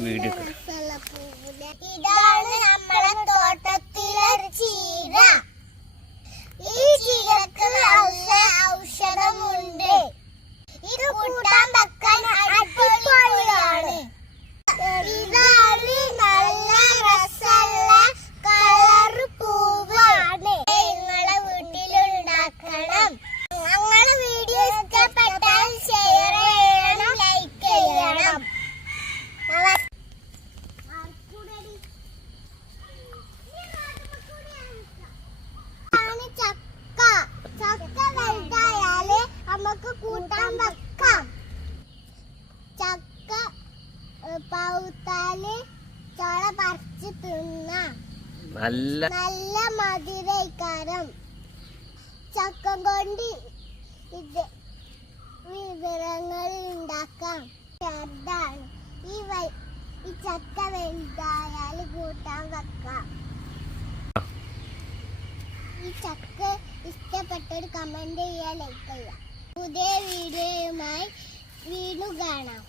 Video ഇതാണ് നമ്മളെ തോട്ടത്തിലെ ഈ ഔഷധമുണ്ട്. ഇത് കൂട്ടാൻ വെക്കാൻ ഏ, പഴുത്താൽ ചോള പറിച്ച് തിന്നാം. നല്ല നല്ല മധുരക്കാരം. ചക്ക കൊണ്ട് ഇത് വിവരങ്ങൾ ഉണ്ടാക്കാം. ചെറുതാണ്. ഈ വൈ ഈ ചക്ക വലുതായാൽ കൂട്ടാൻ വെക്കാം. ഈ ചക്ക ഇഷ്ടപ്പെട്ടൊരു കമന്റ് ചെയ്യാൻ ലൈക്ക് ചെയ്യാം. പുതിയ വീഡിയോയുമായി വീണ്ടും കാണാം.